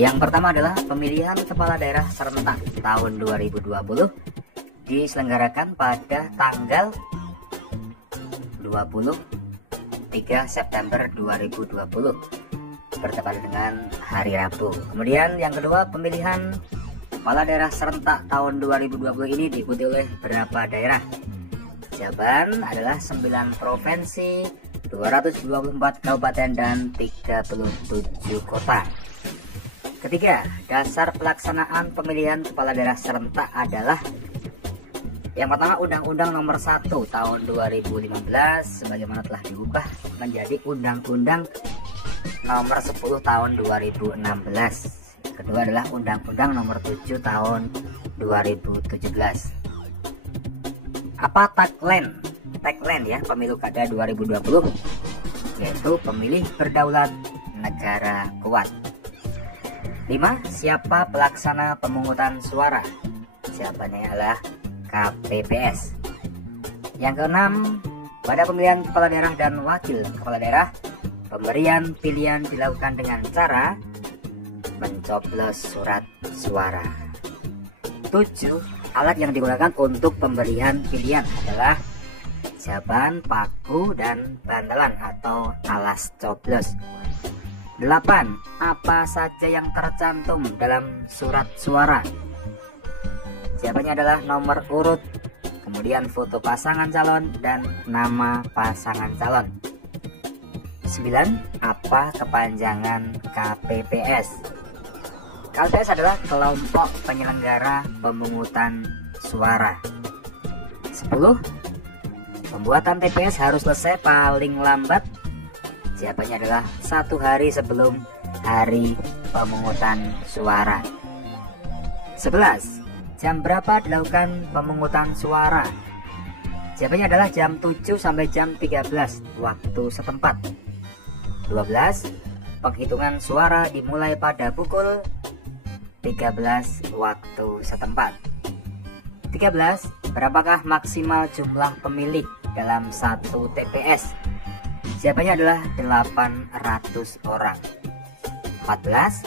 Yang pertama adalah pemilihan kepala daerah serentak tahun 2020 diselenggarakan pada tanggal 23 September 2020 bertepatan dengan hari Rabu. Kemudian yang kedua, pemilihan kepala daerah serentak tahun 2020 ini diikuti oleh berapa daerah? Jawaban adalah 9 provinsi, 224 kabupaten dan 37 kota. Ketiga, dasar pelaksanaan pemilihan kepala daerah serentak adalah yang pertama Undang-Undang Nomor 1 Tahun 2015 sebagaimana telah diubah menjadi Undang-Undang Nomor 10 Tahun 2016. Kedua adalah Undang-Undang Nomor 7 Tahun 2017. Apa tagline ya pemilu kada 2020? Yaitu pemilih berdaulat, negara kuat. 5. Siapa pelaksana pemungutan suara? Jawabannya adalah KPPS. Yang keenam, pada pemilihan kepala daerah dan wakil kepala daerah, pemberian pilihan dilakukan dengan cara mencoblos surat suara. 7. Alat yang digunakan untuk pemberian pilihan adalah jaban, paku, dan bantalan atau alas coblos. 8. Apa saja yang tercantum dalam surat suara? Jawabannya adalah nomor urut, kemudian foto pasangan calon, dan nama pasangan calon. 9. Apa kepanjangan KPPS? KPPS adalah kelompok penyelenggara pemungutan suara. 10. Pembuatan TPS harus selesai paling lambat. Jawabannya adalah 1 hari sebelum hari pemungutan suara. 11. Jam berapa dilakukan pemungutan suara? Jawabannya adalah jam 7 sampai jam 13 waktu setempat. 12. Penghitungan suara dimulai pada pukul 13 waktu setempat. 13. Berapakah maksimal jumlah pemilih dalam satu TPS? Jawabannya adalah 800 orang. 14.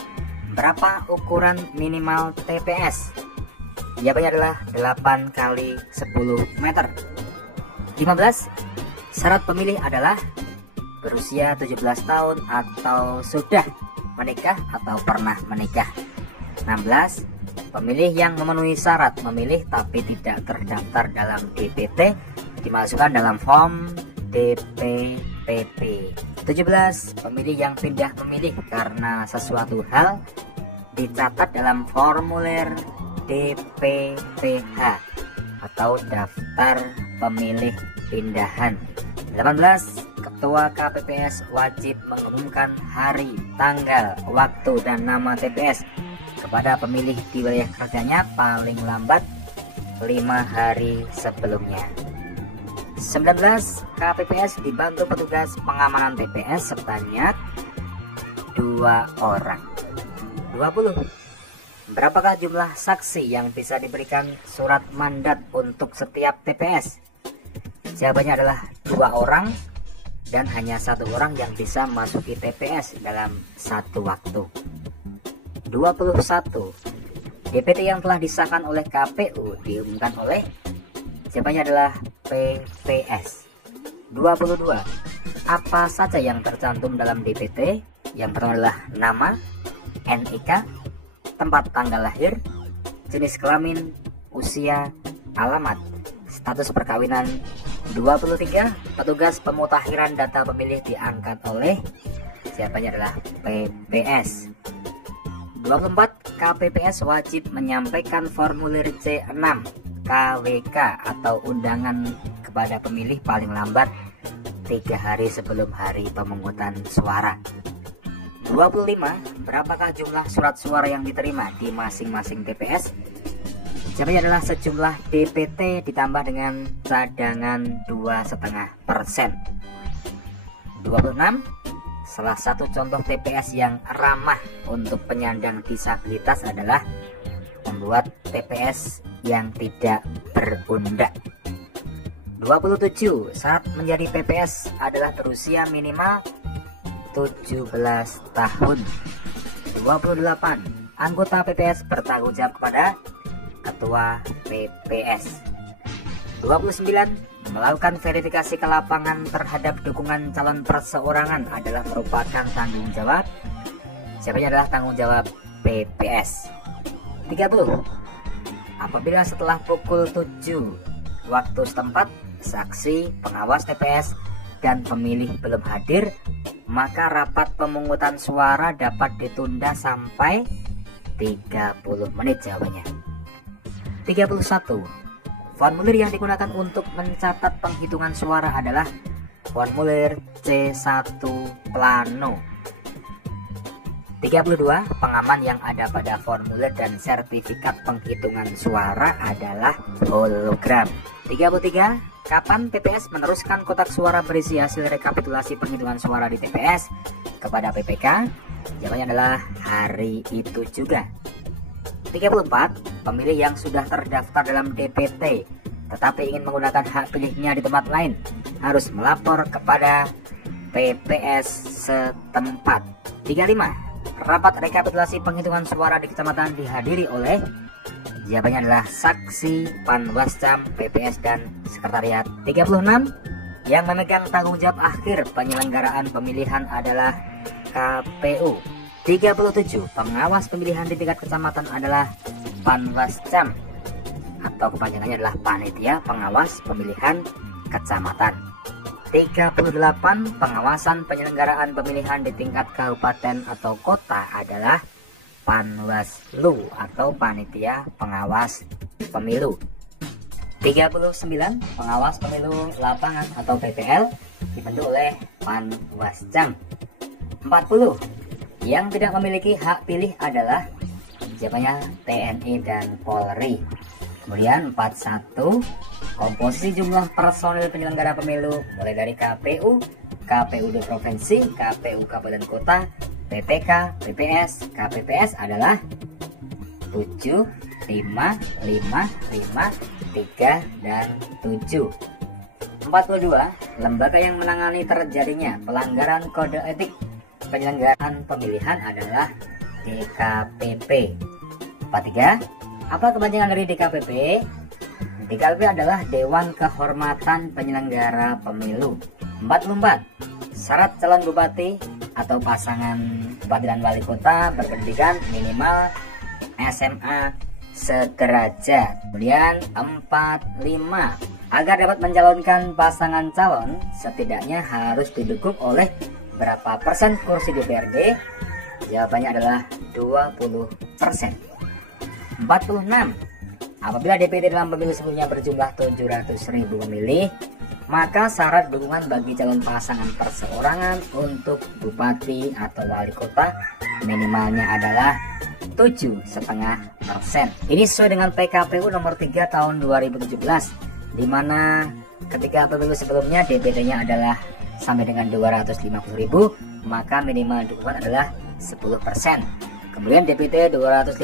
Berapa ukuran minimal TPS? Jawabannya adalah 8 kali 10 meter. 15. Syarat pemilih adalah berusia 17 tahun atau sudah menikah atau pernah menikah. 16. Pemilih yang memenuhi syarat memilih tapi tidak terdaftar dalam DPT dimasukkan dalam form DPPP. 17. Pemilih yang pindah memilih karena sesuatu hal dicatat dalam formulir DPPH atau daftar pemilih pindahan. 18. Ketua KPPS wajib mengumumkan hari, tanggal, waktu, dan nama TPS kepada pemilih di wilayah kerjanya paling lambat 5 hari sebelumnya. 19. KPPS dibantu petugas pengamanan TPS sebanyak 2 orang. 20. Berapakah jumlah saksi yang bisa diberikan surat mandat untuk setiap TPS? Jawabannya adalah 2 orang dan hanya 1 orang yang bisa masuki TPS dalam satu waktu. 21. DPT yang telah disahkan oleh KPU diumumkan oleh, jawabannya adalah PPS. 22. Apa saja yang tercantum dalam DPT? Yang pertama adalah nama, NIK, tempat tanggal lahir, jenis kelamin, usia, alamat, status perkawinan. 23. Petugas pemutakhiran data pemilih diangkat oleh, jawabannya adalah PPS. 24. KPPS wajib menyampaikan formulir C6 KWK atau undangan kepada pemilih paling lambat 3 hari sebelum hari pemungutan suara. 25. Berapakah jumlah surat suara yang diterima di masing-masing TPS? Jawabannya adalah sejumlah DPT ditambah dengan cadangan 2,5%. 26. Salah satu contoh TPS yang ramah untuk penyandang disabilitas adalah membuat TPS yang tidak berundak. 27. Saat menjadi PPS adalah berusia minimal 17 tahun. 28. Anggota PPS bertanggung jawab kepada Ketua PPS. 29. Melakukan verifikasi ke lapangan terhadap dukungan calon perseorangan adalah merupakan tanggung jawab. Siapanya adalah tanggung jawab PPS. 30. Apabila setelah pukul 7 waktu setempat saksi, pengawas TPS, dan pemilih belum hadir, maka rapat pemungutan suara dapat ditunda sampai 30 menit jawabannya. 31. Formulir yang digunakan untuk mencatat penghitungan suara adalah formulir C1 plano. 32. Pengaman yang ada pada formulir dan sertifikat penghitungan suara adalah hologram. 33. Kapan PPS meneruskan kotak suara berisi hasil rekapitulasi penghitungan suara di TPS kepada PPK? Jawabannya adalah hari itu juga. 34. Pemilih yang sudah terdaftar dalam DPT tetapi ingin menggunakan hak pilihnya di tempat lain harus melapor kepada PPS setempat. 35. Rapat rekapitulasi penghitungan suara di kecamatan dihadiri oleh, jawabannya adalah saksi, panwascam, PPS, dan sekretariat. 36. Yang memegang tanggung jawab akhir penyelenggaraan pemilihan adalah KPU. 37. Pengawas pemilihan di tingkat kecamatan adalah panwascam atau kepanjangannya adalah panitia pengawas pemilihan kecamatan. 38. Pengawasan penyelenggaraan pemilihan di tingkat kabupaten atau kota adalah Panwaslu atau panitia pengawas pemilu. 39. Pengawas pemilu lapangan atau PPL dibentuk oleh Panwascam. 40. Yang tidak memiliki hak pilih adalah, jawabannya TNI dan Polri. Kemudian 41. Komposisi jumlah personil penyelenggara pemilu mulai dari KPU, KPUD provinsi, KPU kabupaten kota, PPK, PPS, KPPS adalah 7, 5, 5, 5, 3, dan 7. 42. Lembaga yang menangani terjadinya pelanggaran kode etik penyelenggaraan pemilihan adalah DKPP. 43. Apa kepanjangan dari DKPP? DKPP adalah Dewan Kehormatan Penyelenggara Pemilu. 44. Syarat calon bupati atau pasangan bupati dan wali kota berpendidikan minimal SMA sederajat. Kemudian 45. Agar dapat mencalonkan pasangan calon, setidaknya harus didukung oleh berapa persen kursi DPRD? Jawabannya adalah 20%. 46. Apabila DPT dalam pemilu sebelumnya berjumlah 700.000 pemilih, maka syarat dukungan bagi calon pasangan perseorangan untuk bupati atau wali kota minimalnya adalah 7,5%. Ini sesuai dengan PKPU nomor 3 tahun 2017, di mana ketika pemilu sebelumnya DPT-nya adalah sampai dengan 250.000, maka minimal dukungan adalah 10%. Kemudian DPT 250.000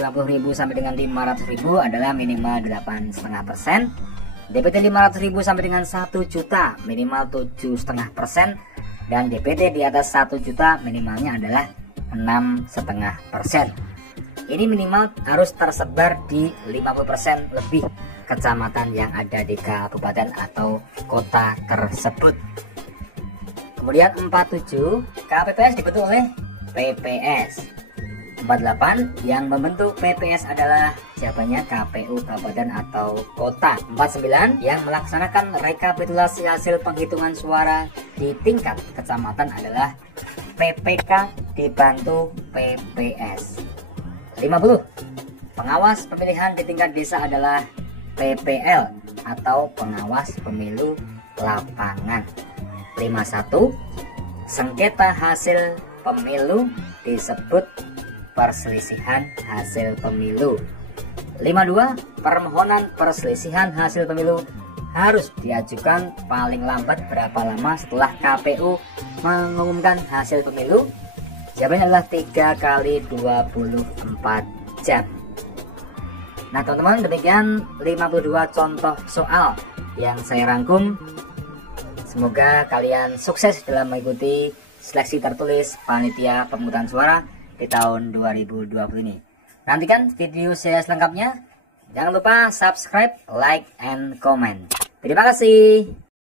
sampai dengan 500.000 adalah minimal 8,5%. DPT 500.000 sampai dengan 1 juta minimal 7,5%. Dan DPT di atas 1 juta minimalnya adalah 6,5%. Ini minimal harus tersebar di 50% lebih kecamatan yang ada di kabupaten atau kota tersebut. Kemudian 47, KPPS dibentuk oleh PPS. 48, yang membentuk PPS adalah, jawabannya KPU kabupaten atau kota. 49, yang melaksanakan rekapitulasi hasil penghitungan suara di tingkat kecamatan adalah PPK dibantu PPS. 50, pengawas pemilihan di tingkat desa adalah PPL atau pengawas pemilu lapangan. 51, sengketa hasil pemilu disebut perselisihan hasil pemilu. 52, permohonan perselisihan hasil pemilu harus diajukan paling lambat berapa lama setelah KPU mengumumkan hasil pemilu? Jawabannya adalah 3 kali 24 jam. Nah teman-teman, demikian 52 contoh soal yang saya rangkum. Semoga kalian sukses dalam mengikuti seleksi tertulis panitia pemungutan suara di tahun 2020 ini. Nantikan video saya selengkapnya. Jangan lupa subscribe, like, and comment. Terima kasih.